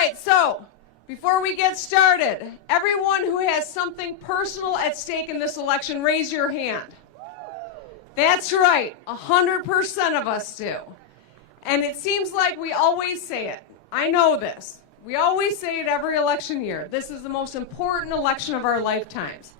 right, so before we get started, everyone who has something personal at stake in this election, raise your hand. That's right, 100% of us do. And it seems like we always say it. I know this. We always say it every election year. This is the most important election of our lifetimes.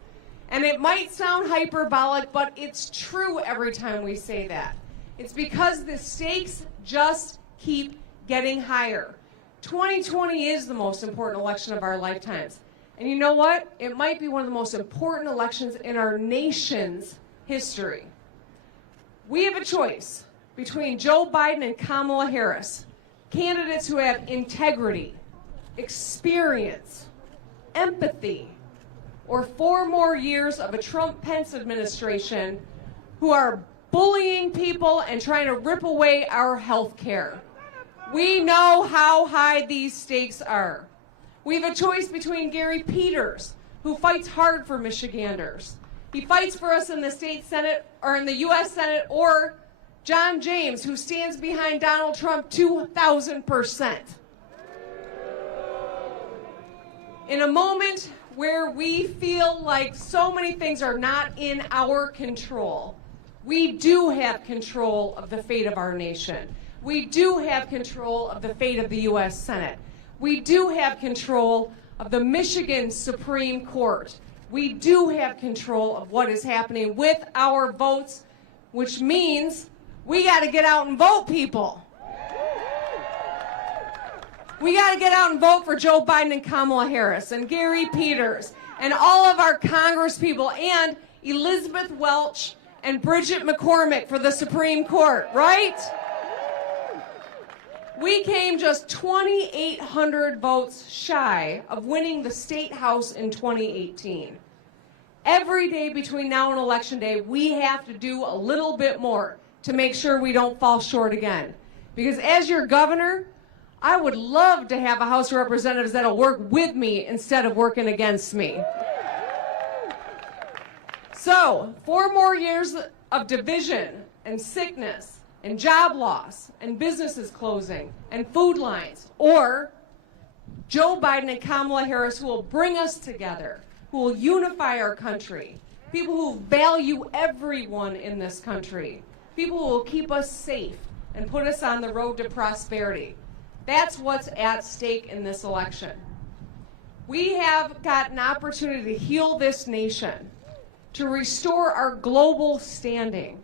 And it might sound hyperbolic, but it's true every time we say that. It's because the stakes just keep getting higher. 2020 is the most important election of our lifetimes. And you know what? It might be one of the most important elections in our nation's history. We have a choice between Joe Biden and Kamala Harris, candidates who have integrity, experience, empathy, or 4 more years of a Trump-Pence administration who are bullying people and trying to rip away our health care. We know how high these stakes are. We have a choice between Gary Peters, who fights hard for Michiganders. He fights for us in the state Senate or in the U.S. Senate, or John James, who stands behind Donald Trump 2,000%. In a moment where we feel like so many things are not in our control, we do have control of the fate of our nation. We do have control of the fate of the U.S. Senate. We do have control of the Michigan Supreme Court. We do have control of what is happening with our votes, which means we got to get out and vote, people. We got to get out and vote for Joe Biden and Kamala Harris and Gary Peters and all of our Congresspeople and Elizabeth Welch and Bridget McCormick for the Supreme Court, right? We came just 2,800 votes shy of winning the State House in 2018. Every day between now and Election Day, we have to do a little bit more to make sure we don't fall short again. Because as your governor, I would love to have a House of Representatives that'll work with me instead of working against me. So, 4 more years of division and sickness and job loss and businesses closing and food lines, or Joe Biden and Kamala Harris, who will bring us together, who will unify our country, people who value everyone in this country, people who will keep us safe and put us on the road to prosperity. That's what's at stake in this election. We have got an opportunity to heal this nation, to restore our global standing,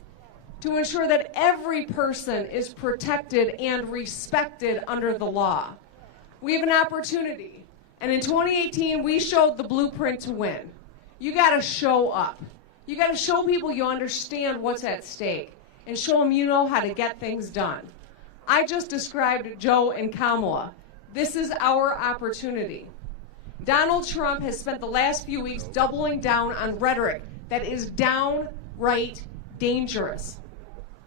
to ensure that every person is protected and respected under the law. We have an opportunity, and in 2018 we showed the blueprint to win. You got to show up. You got to show people you understand what's at stake and show them you know how to get things done. I just described Joe and Kamala. This is our opportunity. Donald Trump has spent the last few weeks doubling down on rhetoric that is downright dangerous.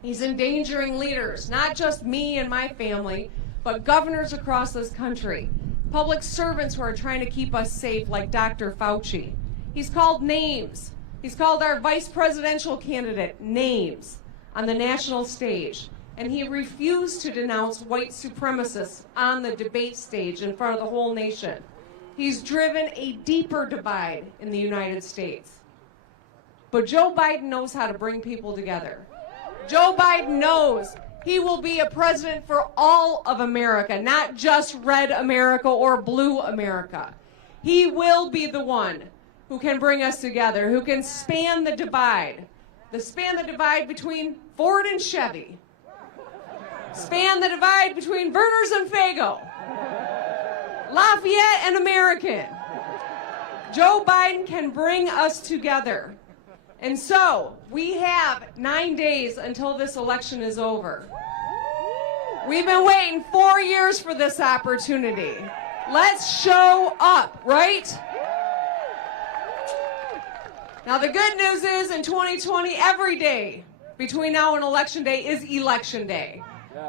He's endangering leaders, not just me and my family, but governors across this country, public servants who are trying to keep us safe, like Dr. Fauci. He's called names. He's called our vice presidential candidate names on the national stage. And he refused to denounce white supremacists on the debate stage in front of the whole nation. He's driven a deeper divide in the United States. But Joe Biden knows how to bring people together. Joe Biden knows he will be a president for all of America, not just red America or blue America. He will be the one who can bring us together, who can span the divide between Ford and Chevy, span the divide between Verner's and Fago, Lafayette and American. Joe Biden can bring us together. And so, we have 9 days until this election is over. We've been waiting 4 years for this opportunity. Let's show up, right? Now, the good news is in 2020, every day between now and Election Day is Election Day.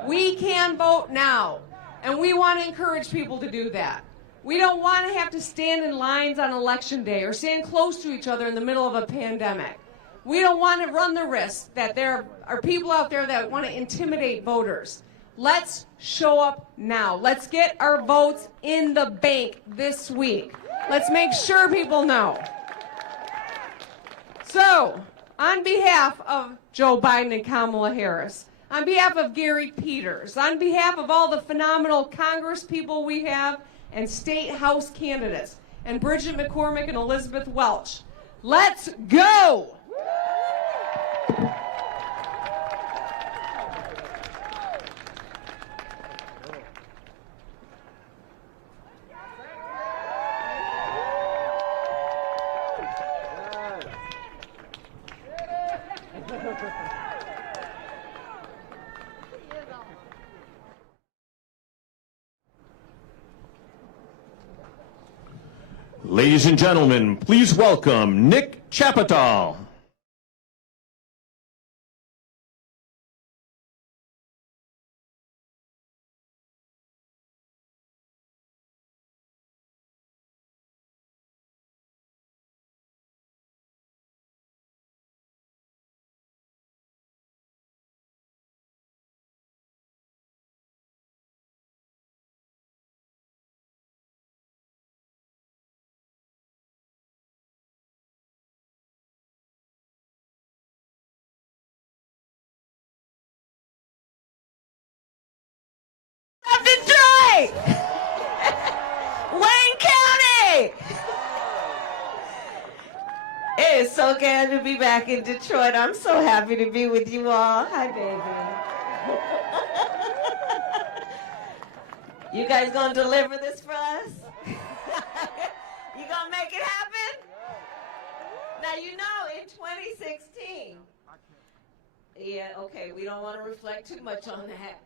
We can vote now, and we want to encourage people to do that. We don't want to have to stand in lines on Election Day or stand close to each other in the middle of a pandemic. We don't want to run the risk that there are people out there that want to intimidate voters. Let's show up now. Let's get our votes in the bank this week. Let's make sure people know. So, on behalf of Joe Biden and Kamala Harris, on behalf of Gary Peters, on behalf of all the phenomenal Congress people we have and state house candidates, and Bridget McCormick and Elizabeth Welch, let's go! Ladies and gentlemen, please welcome Nick Chapital. Detroit! Wayne County! It is so good to be back in Detroit. I'm so happy to be with you all. Hi, baby. You guys gonna deliver this for us? You gonna make it happen? Now, you know, in 2016, yeah, okay, we don't want to reflect too much on that.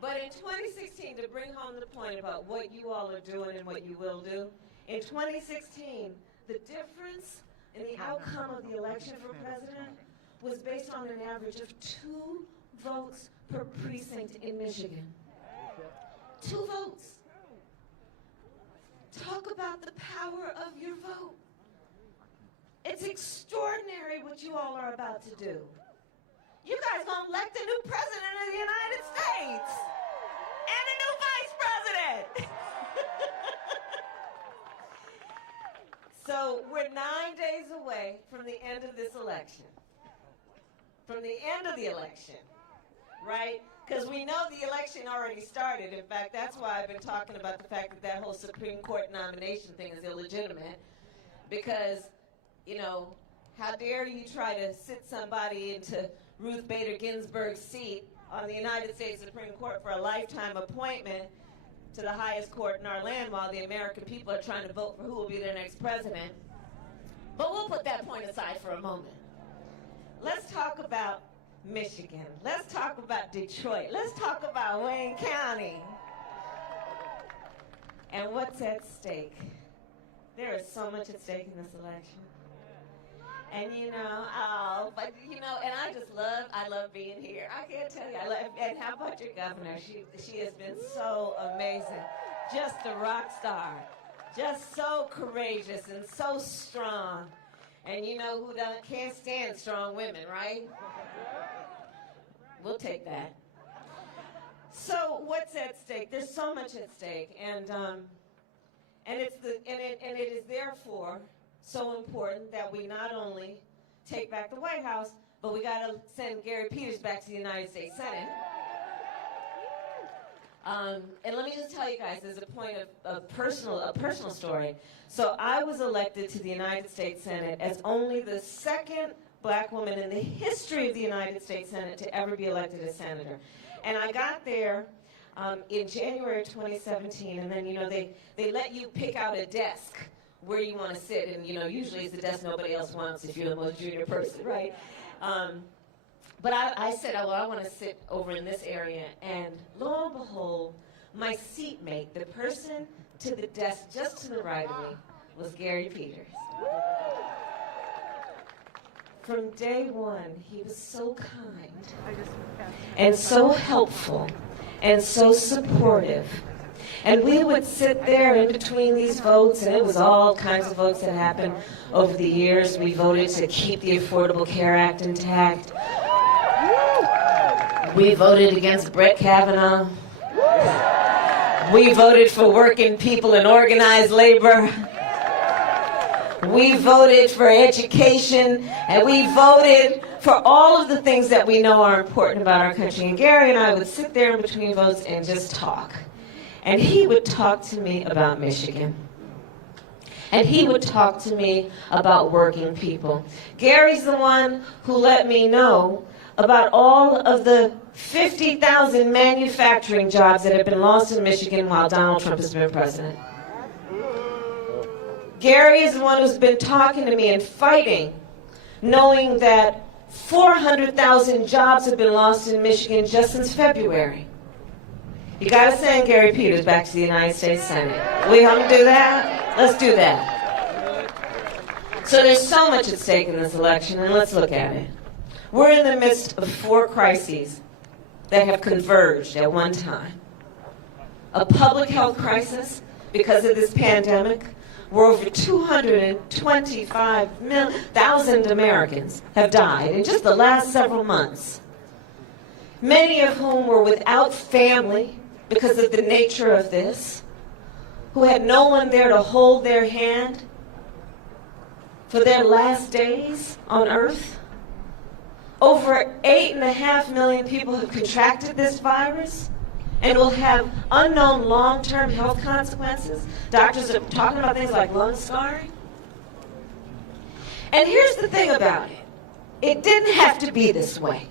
But in 2016, to bring home the point about what you all are doing and what you will do, in 2016, the difference in the outcome of the election for president was based on an average of 2 votes per precinct in Michigan. 2 votes. Talk about the power of your vote. It's extraordinary what you all are about to do. You guys gonna elect a new president of the United States and a new vice president. So we're 9 days away from the end of this election. From the end of the election, right? Because we know the election already started. In fact, that's why I've been talking about the fact that that whole Supreme Court nomination thing is illegitimate. Because, you know, how dare you try to sit somebody into Ruth Bader Ginsburg's seat on the United States Supreme Court for a lifetime appointment to the highest court in our land while the American people are trying to vote for who will be their next president. But we'll put that point aside for a moment. Let's talk about Michigan. Let's talk about Detroit. Let's talk about Wayne County. And what's at stake? There is so much at stake in this election. And you know, and I love being here. I can't tell you, and how about your governor? She has been so amazing. Just a rock star. Just so courageous and so strong. And you know who can't stand strong women, right? We'll take that. So what's at stake? There's so much at stake, and it is therefore so important that we not only take back the White House, but we got to send Gary Peters back to the United States Senate. And let me just tell you guys, there's a point of personal story. So I was elected to the United States Senate as only the second black woman in the history of the United States Senate to ever be elected as senator. And I got there in January 2017, and then, you know, they let you pick out a desk where you want to sit, and, you know, usually it's the desk nobody else wants if you're the most junior person, right? But I said, well, I want to sit over in this area, and lo and behold, my seatmate, the person to the desk just to the right of me, was Gary Peters. From day one, he was so kind and so helpful and so supportive. And we would sit there in between these votes, and it was all kinds of votes that happened over the years. We voted to keep the Affordable Care Act intact. We voted against Brett Kavanaugh. We voted for working people and organized labor. We voted for education, and we voted for all of the things that we know are important about our country. And Gary and I would sit there in between votes and just talk. And he would talk to me about Michigan. And he would talk to me about working people. Gary's the one who let me know about all of the 50,000 manufacturing jobs that have been lost in Michigan while Donald Trump has been president. Gary is the one who's been talking to me and fighting, knowing that 400,000 jobs have been lost in Michigan just since February. You gotta send Gary Peters back to the United States Senate. We want to do that? Let's do that. So there's so much at stake in this election, and let's look at it. We're in the midst of 4 crises that have converged at one time. A public health crisis because of this pandemic, where over 225,000 Americans have died in just the last several months, many of whom were without family because of the nature of this, who had no one there to hold their hand for their last days on earth. Over 8.5 million people have contracted this virus and will have unknown long-term health consequences. Doctors are talking about things like lung scarring. And here's the thing about it. It didn't have to be this way.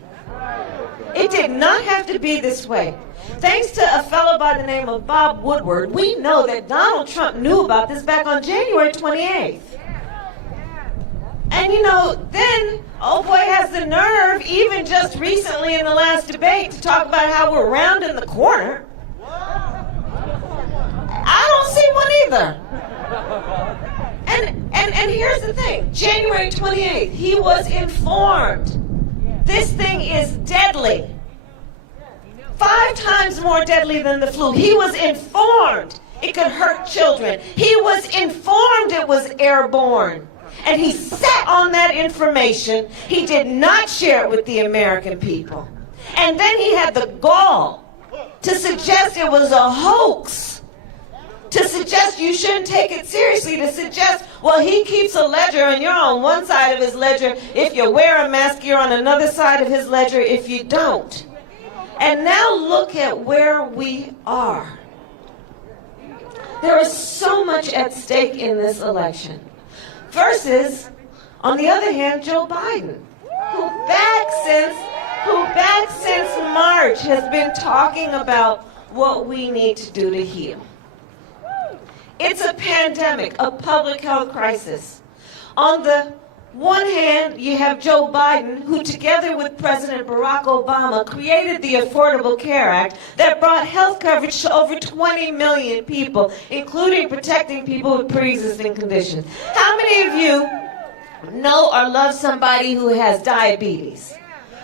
It did not have to be this way. Thanks to a fellow by the name of Bob Woodward, we know that Donald Trump knew about this back on January 28th. And you know, then old boy has the nerve, even just recently in the last debate, to talk about how we're rounding the corner. I don't see one either. And here's the thing, January 28th, he was informed. This thing is deadly. 5 times more deadly than the flu. He was informed it could hurt children. He was informed it was airborne. And he sat on that information. He did not share it with the American people. And then he had the gall to suggest it was a hoax, to suggest you shouldn't take it seriously, to suggest, well, he keeps a ledger and you're on one side of his ledger. If you wear a mask, you're on another side of his ledger if you don't. And now look at where we are. There is so much at stake in this election. Versus, on the other hand, Joe Biden, who back since March has been talking about what we need to do to heal. It's a pandemic, a public health crisis. On the one hand, you have Joe Biden, who together with President Barack Obama created the Affordable Care Act that brought health coverage to over 20 million people, including protecting people with pre-existing conditions. How many of you know or love somebody who has diabetes,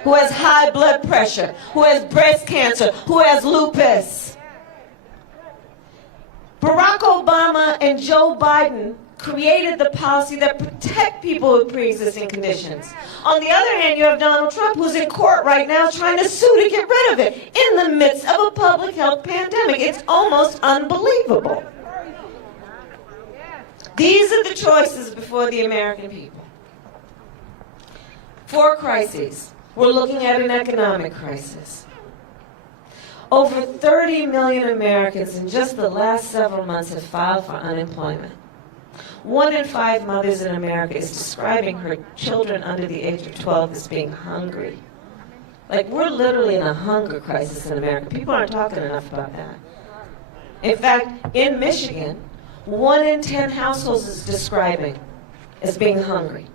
who has high blood pressure, who has breast cancer, who has lupus? Barack Obama and Joe Biden created the policy that protect people with pre-existing conditions. On the other hand, you have Donald Trump, who's in court right now trying to sue to get rid of it in the midst of a public health pandemic. It's almost unbelievable. These are the choices before the American people. 4 crises. We're looking at an economic crisis. Over 30 million Americans in just the last several months have filed for unemployment. 1 in 5 mothers in America is describing her children under the age of 12 as being hungry. Like, we're literally in a hunger crisis in America. People aren't talking enough about that. In fact, in Michigan, 1 in 10 households is describing as being hungry.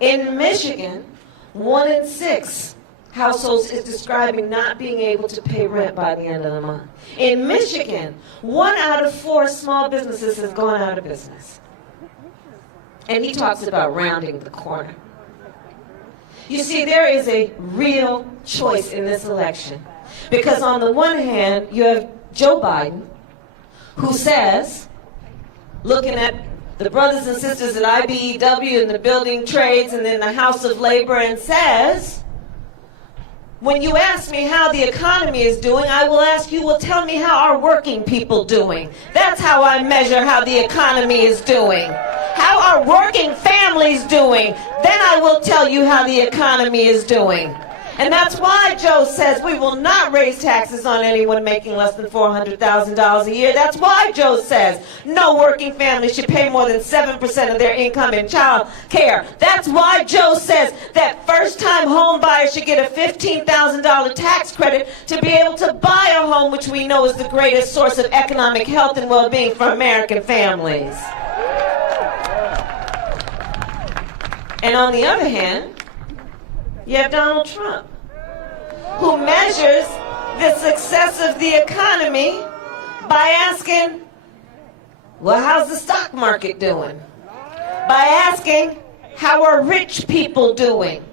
In Michigan, 1 in 6 households is describing not being able to pay rent by the end of the month. In Michigan, 1 out of 4 small businesses has gone out of business. And he talks about rounding the corner. You see, there is a real choice in this election. Because on the one hand, you have Joe Biden, who says, looking at the brothers and sisters at IBEW and the building trades and then the House of Labor, and says, When you ask me how the economy is doing, I will ask you, well, tell me how our working people doing. That's how I measure how the economy is doing. How are working families doing? Then I will tell you how the economy is doing. And that's why Joe says we will not raise taxes on anyone making less than $400,000 a year. That's why Joe says no working family should pay more than 7% of their income in child care. That's why Joe says that first-time home buyers should get a $15,000 tax credit to be able to buy a home, which we know is the greatest source of economic health and well-being for American families. And on the other hand, you have Donald Trump, who measures the success of the economy by asking, well, how's the stock market doing? By asking, how are rich people doing?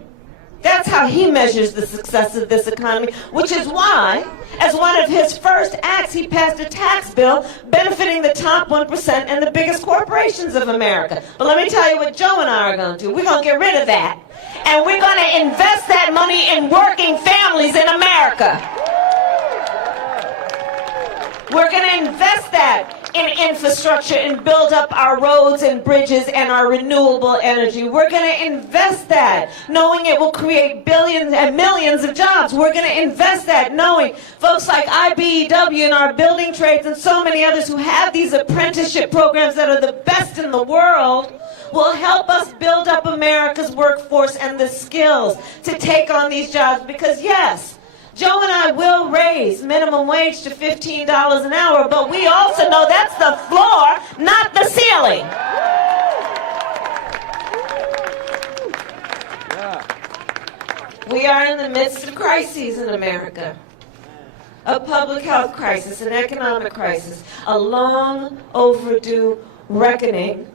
That's how he measures the success of this economy, which is why, as one of his first acts, he passed a tax bill benefiting the top 1% and the biggest corporations of America. But let me tell you what Joe and I are going to do. We're going to get rid of that. And we're going to invest that money in working families in America. We're going to invest that in infrastructure and build up our roads and bridges and our renewable energy. We're going to invest that, knowing it will create billions and millions of jobs. We're going to invest that, knowing folks like IBEW and our building trades and so many others who have these apprenticeship programs that are the best in the world will help us build up America's workforce and the skills to take on these jobs. Because yes, Joe and I will raise minimum wage to $15 an hour, but we also know that's the floor, not the ceiling. We are in the midst of crises in America. A public health crisis, an economic crisis, a long overdue reckoning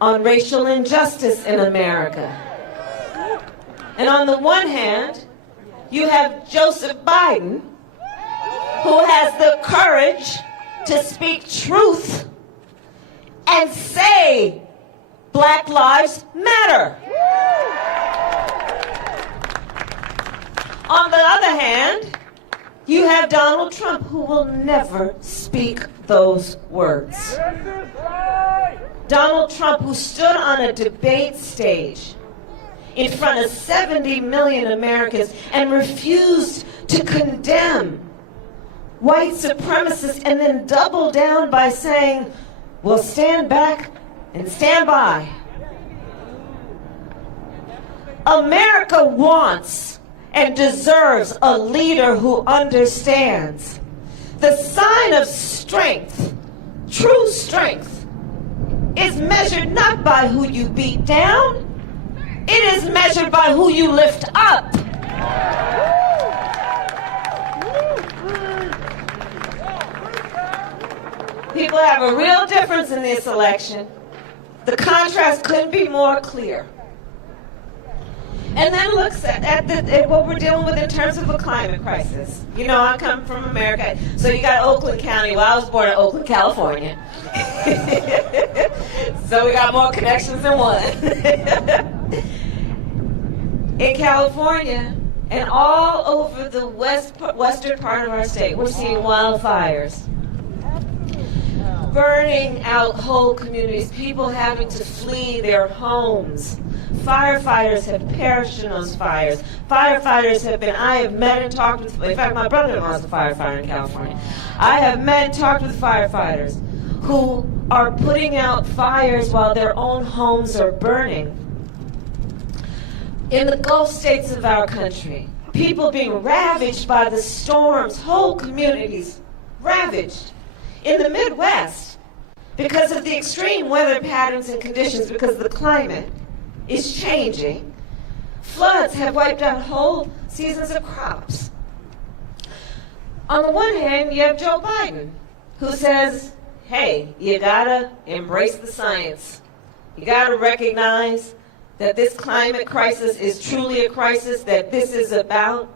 on racial injustice in America. And on the one hand, you have Joseph Biden, who has the courage to speak truth and say Black Lives Matter. On the other hand, you have Donald Trump, who will never speak those words. Donald Trump, who stood on a debate stage in front of 70 million Americans and refused to condemn white supremacists and then doubled down by saying, well, stand back and stand by. America wants and deserves a leader who understands the sign of strength, true strength, is measured not by who you beat down, it is measured by who you lift up. People have a real difference in this election. The contrast couldn't be more clear. And then looks at what we're dealing with in terms of a climate crisis. You know, I come from America, so you got Oakland County. Well, I was born in Oakland, California. So we got more connections than one. In California and all over the western part of our state, we're seeing wildfires, burning out whole communities, people having to flee their homes. Firefighters have perished in those fires. Firefighters have been, I have met and talked with, in fact, my brother-in-law is a firefighter in California. I have met and talked with firefighters who are putting out fires while their own homes are burning. In the Gulf states of our country, people being ravaged by the storms, whole communities ravaged. In the Midwest, because of the extreme weather patterns and conditions, because the climate is changing, floods have wiped out whole seasons of crops. On the one hand, you have Joe Biden, who says, hey, you gotta embrace the science. You gotta recognize that this climate crisis is truly a crisis, that this is about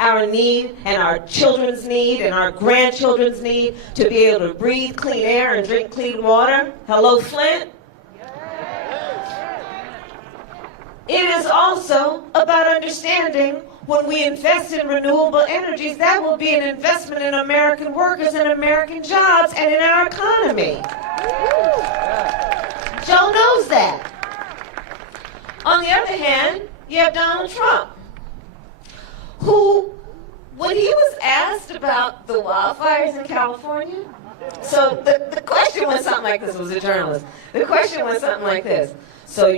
our need and our children's need and our grandchildren's need to be able to breathe clean air and drink clean water. Hello, Flint? It is also about understanding when we invest in renewable energies, that will be an investment in American workers and American jobs and in our economy. Joe knows that. On the other hand, you have Donald Trump, who, when he was asked about the wildfires in California, so the question went something like this. It was a journalist. The question went something like this. So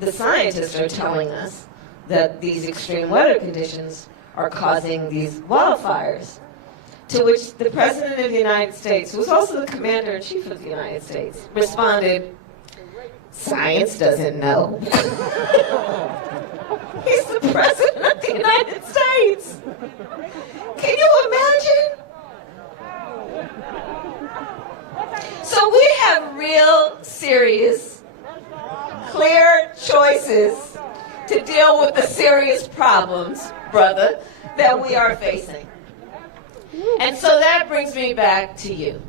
the scientists are telling us that these extreme weather conditions are causing these wildfires. To which the President of the United States, who's also the Commander-in-Chief of the United States, responded, "Science doesn't know." He's the President of the United States. Can you imagine? So we have real, serious, clear choices to deal with the serious problems, brother, that we are facing. And so that brings me back to you.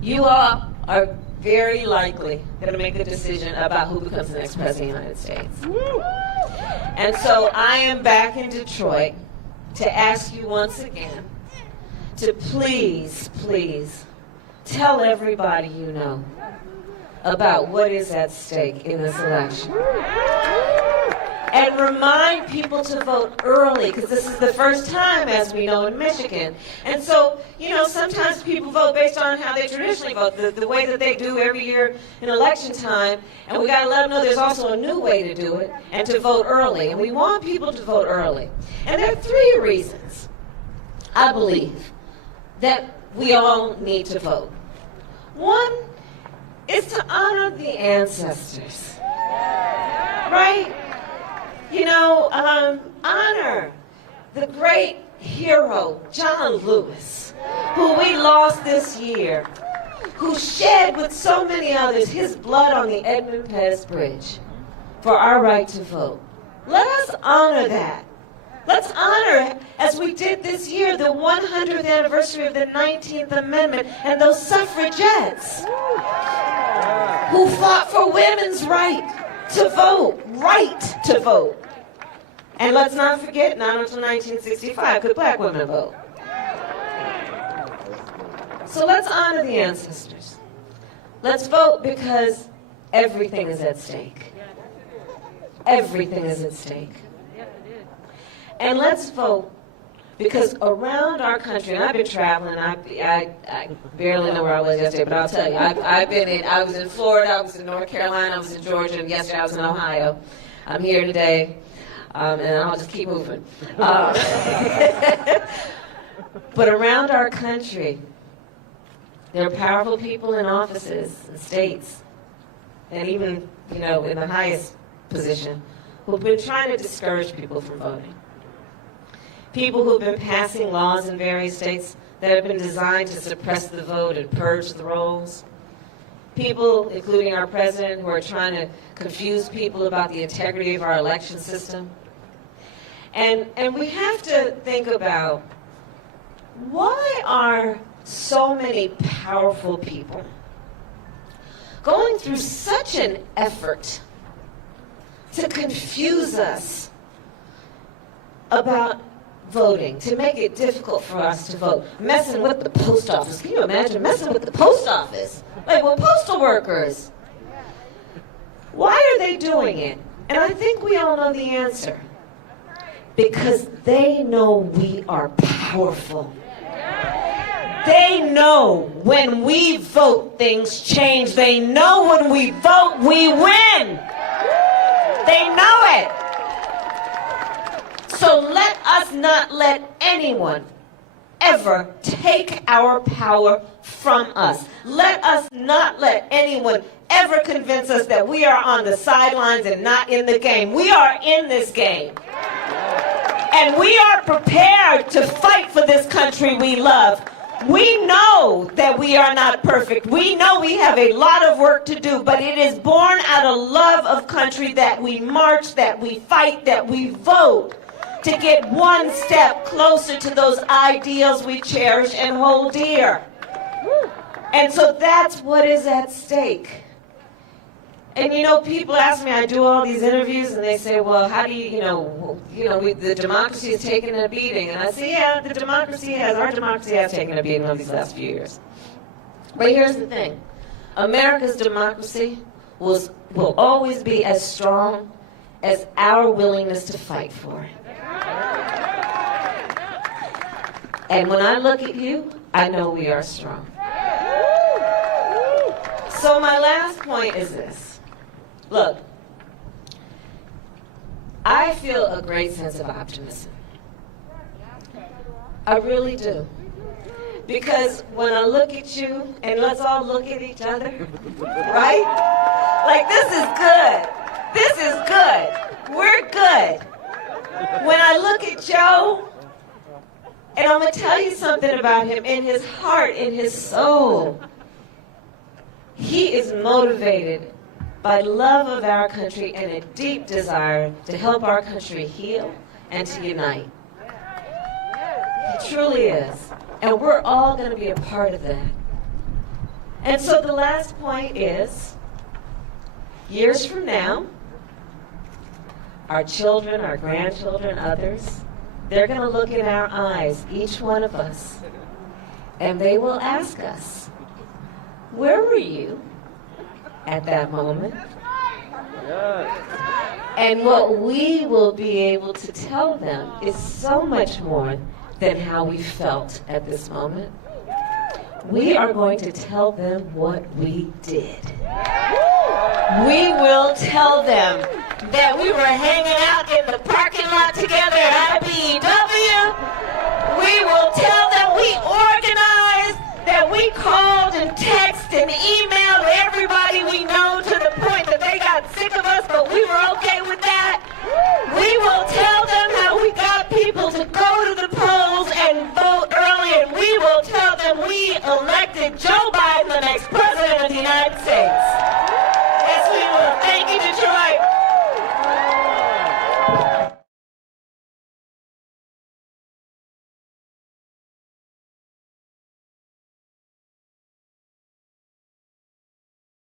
You all are very likely going to make a decision about who becomes the next president of the United States. And so I am back in Detroit to ask you once again to please, please tell everybody you know about what is at stake in this election. And remind people to vote early, because this is the first time, as we know, in Michigan. And so, sometimes people vote based on how they traditionally vote, the way that they do every year in election time. And we got to let them know there's also a new way to do it, and to vote early. And we want people to vote early. And there are 3 reasons, I believe, that we all need to vote. One is to honor the ancestors, right? Honor the great hero, John Lewis, who we lost this year, who shed with so many others his blood on the Edmund Pettus Bridge for our right to vote. Let us honor that. Let's honor, as we did this year, the 100th anniversary of the 19th Amendment and those suffragettes who fought for women's right to vote. And let's not forget, not until 1965 could black women vote. So let's honor the ancestors. Let's vote because everything is at stake. Everything is at stake. And let's vote because around our country, and I've been traveling, I barely know where I was yesterday, but I'll tell you, I was in Florida, I was in North Carolina, I was in Georgia, and yesterday I was in Ohio. I'm here today, and I'll just keep moving. But around our country, there are powerful people in offices and states, and even, in the highest position, who've been trying to discourage people from voting. People who've been passing laws in various states that have been designed to suppress the vote and purge the rolls. People, including our president, who are trying to confuse people about the integrity of our election system. And we have to think about, why are so many powerful people going through such an effort to confuse us about voting, to make it difficult for us to vote, messing with the post office? Can you imagine messing with the post office? Like, well, postal workers. Why are they doing it? And I think we all know the answer. Because they know we are powerful. They know when we vote, things change. They know when we vote, we win. They know it. So let us not let anyone ever take our power from us. Let us not let anyone ever convince us that we are on the sidelines and not in the game. We are in this game. And we are prepared to fight for this country we love. We know that we are not perfect. We know we have a lot of work to do, but it is born out of love of country that we march, that we fight, that we vote to get one step closer to those ideals we cherish and hold dear. And so that's what is at stake. And you know, people ask me, I do all these interviews, and they say, well, how do you, the democracy is taking a beating. And I say, yeah, our democracy has taken a beating over these last few years. But here's the thing. America's democracy will always be as strong as our willingness to fight for it. And when I look at you, I know we are strong. So my last point is this. Look, I feel a great sense of optimism. I really do. Because when I look at you, and let's all look at each other, right? Like, this is good. This is good. We're good. When I look at Joe, and I'm going to tell you something about him, in his heart, in his soul, he is motivated by love of our country and a deep desire to help our country heal and to unite. He truly is. And we're all going to be a part of that. And so the last point is, years from now, our children, our grandchildren, others, they're going to look in our eyes, each one of us, and they will ask us, where were you at that moment? And what we will be able to tell them is so much more than how we felt at this moment. We are going to tell them what we did. We will tell them that we were hanging out in the parking lot together at IBEW. We will tell them we organized, that we called and texted and emailed